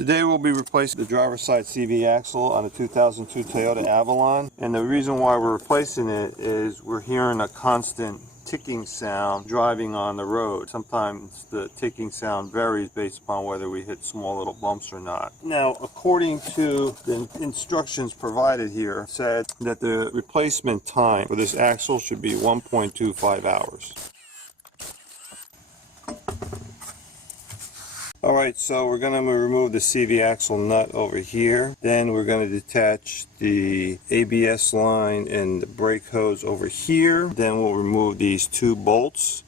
Today we'll be replacing the driver's side CV axle on a 2002 Toyota Avalon, and the reason why we're replacing it is we're hearing a constant ticking sound driving on the road. Sometimes the ticking sound varies based upon whether we hit small little bumps or not. Now, according to the instructions provided here, it said that the replacement time for this axle should be 1.25 hours. Alright, so we're going to remove the CV axle nut over here. Then we're going to detach the ABS line and the brake hose over here. Then we'll remove these two bolts,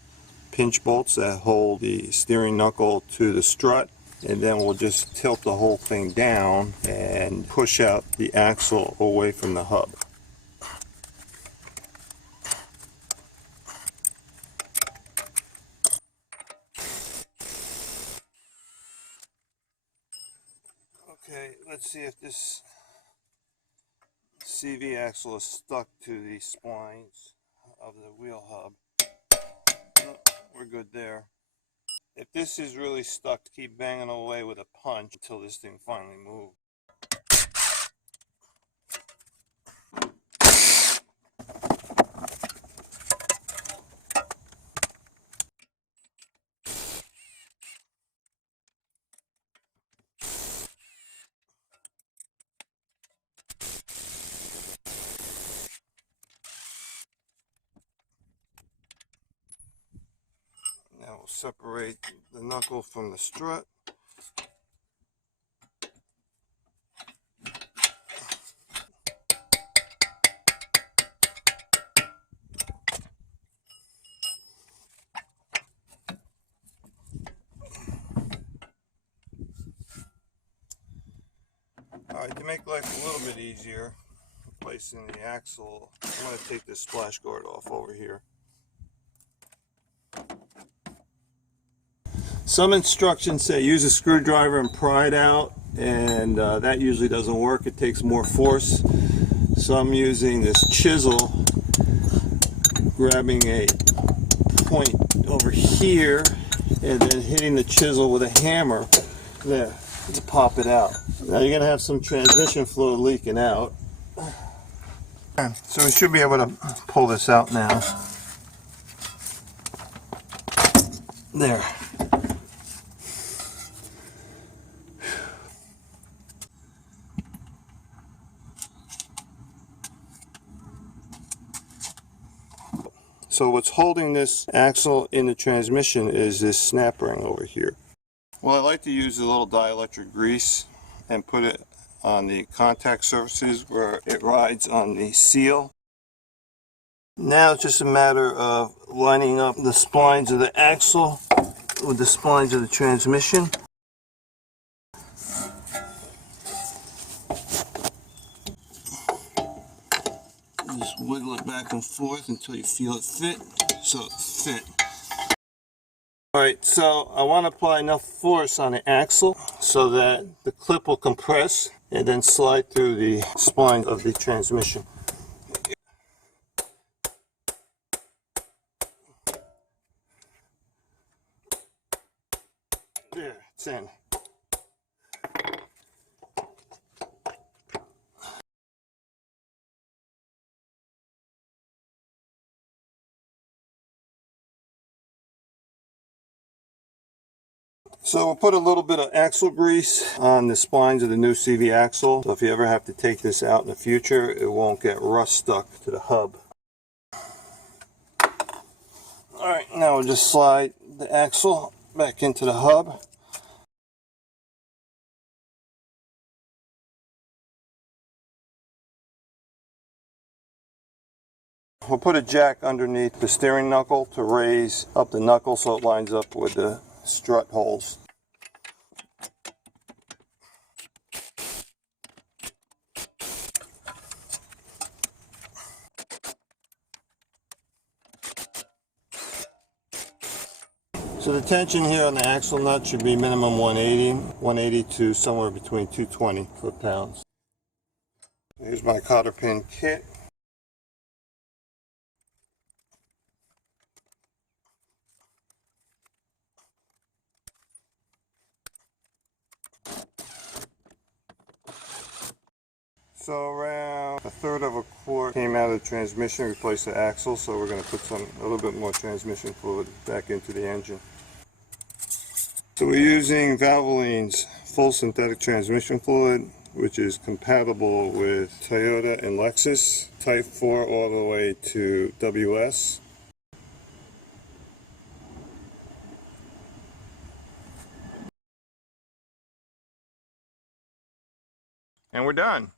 pinch bolts that hold the steering knuckle to the strut. And then we'll just tilt the whole thing down and push out the axle away from the hub. Okay, let's see if this CV axle is stuck to the splines of the wheel hub. No, we're good there. If this is really stuck, keep banging away with a punch until this thing finally moves. Now we'll separate the knuckle from the strut. Alright, to make life a little bit easier, replacing the axle, I'm going to take this splash guard off over here. Some instructions say use a screwdriver and pry it out, and that usually doesn't work. It takes more force. So I'm using this chisel, grabbing a point over here and then hitting the chisel with a hammer there to pop it out. Now you're going to have some transmission fluid leaking out. So we should be able to pull this out now. There. So what's holding this axle in the transmission is this snap ring over here. Well, I like to use a little dielectric grease and put it on the contact surfaces where it rides on the seal. Now it's just a matter of lining up the splines of the axle with the splines of the transmission. Just wiggle it back and forth until you feel it fit, so it fit. Alright, so I want to apply enough force on the axle so that the clip will compress and then slide through the spline of the transmission. There, it's in. So we'll put a little bit of axle grease on the splines of the new CV axle. So if you ever have to take this out in the future, it won't get rust stuck to the hub. Alright, now we'll just slide the axle back into the hub. We'll put a jack underneath the steering knuckle to raise up the knuckle so it lines up with the strut holes. So the tension here on the axle nut should be minimum 180 to somewhere between 220 foot-pounds. Here's my cotter pin kit. So around a third of a quart came out of the transmission, replaced the axle, so we're going to put a little bit more transmission fluid back into the engine. So we're using Valvoline's full synthetic transmission fluid, which is compatible with Toyota and Lexus, Type 4 all the way to WS. And we're done.